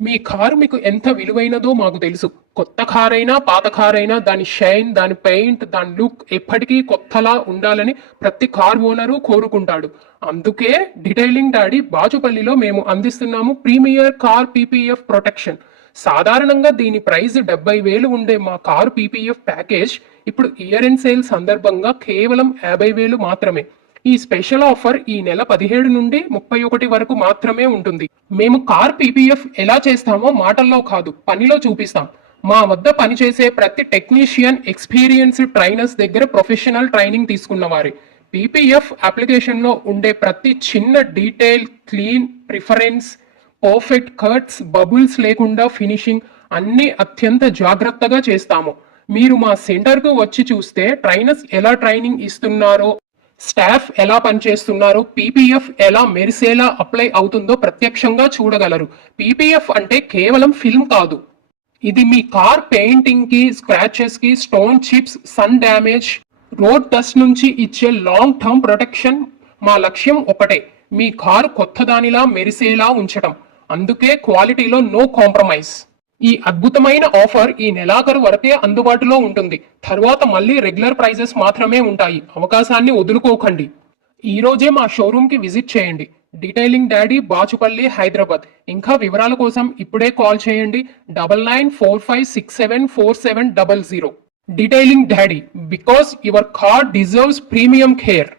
మీ car మీకు ఎంత విలువైనదో మాకు తెలుసు. కొత్త కారైనా పాత కారైనా దాని షైన్, దాని పెయింట్, దాని లుక్ ఎప్పటికీ కొత్తలా ఉండాలని ప్రతి కార్ ఓనరు కోరుకుంటాడు. అందుకే డీటెయిలింగ్ డాడీ బాచుపల్లిలో మేము అందిస్తున్నాము ప్రీమియర్ కార్ పీపీఎఫ్ ప్రొటెక్షన్. సాధారణంగా దీని ప్రైస్ 70,000 ఉండే మా కారు పీపీఎఫ్ ప్యాకేజ్ ఇప్పుడు ఇయర్ ఎండ్ సేల్ సందర్భంగా కేవలం 50,000 మాత్రమే. ఈ స్పెషల్ ఆఫర్ ఈ నెల 17 నుండి 31 వరకు మాత్రమే ఉంటుంది. మేము కార్ పీపీఎఫ్ ఎలా చేస్తామో మాటల్లో కాదు, పనిలో చూపిస్తాం. మా వద్ద పనిచేసే ప్రతి టెక్నీషియన్ ఎక్స్పీరియన్స్డ్ ట్రైనర్స్ దగ్గర ప్రొఫెషనల్ ట్రైనింగ్ తీసుకున్నవారే. పీపీఎఫ్ అప్లికేషన్లో ఉండే ప్రతి చిన్న detail, clean, preference, perfect cuts, bubbles లేకుండా ఫినిషింగ్ అన్ని అత్యంత జాగ్రత్తగా చేస్తాము. మీరు మా సెంటర్కు వచ్చి చూస్తే ట్రైనర్స్ ఎలా ట్రైనింగ్ ఇస్తున్నారో, స్టాఫ్ ఎలా పనిచేస్తున్నారో, పీపీఎఫ్ ఎలా మెరిసేలా అప్లై అవుతుందో ప్రత్యక్షంగా చూడగలరు. పీపీఎఫ్ అంటే కేవలం ఫిల్మ్ కాదు, ఇది మీ కార్ పెయింటింగ్ కి, స్క్రాచెస్ కి, stone chips, sun damage, road dust నుంచి ఇచ్చే లాంగ్ టర్మ్ ప్రొటెక్షన్. మా లక్ష్యం ఒకటే, మీ కారు కొత్తదానిలా మెరిసేలా ఉంచటం. అందుకే క్వాలిటీలో నో కాంప్రమైజ్. ఈ అద్భుతమైన ఆఫర్ ఈ నెలాఖరు వరకే అందుబాటులో ఉంటుంది. తర్వాత మళ్ళీ రెగ్యులర్ ప్రైజెస్ మాత్రమే ఉంటాయి. అవకాశాన్ని వదులుకోకండి. ఈ రోజే మా షోరూమ్ కి విజిట్ చేయండి. Detailing daddy, Bachupally, Hyderabad. ఇంకా వివరాల కోసం ఇప్పుడే కాల్ చేయండి 9945674700. Detailing daddy, because your car deserves premium care.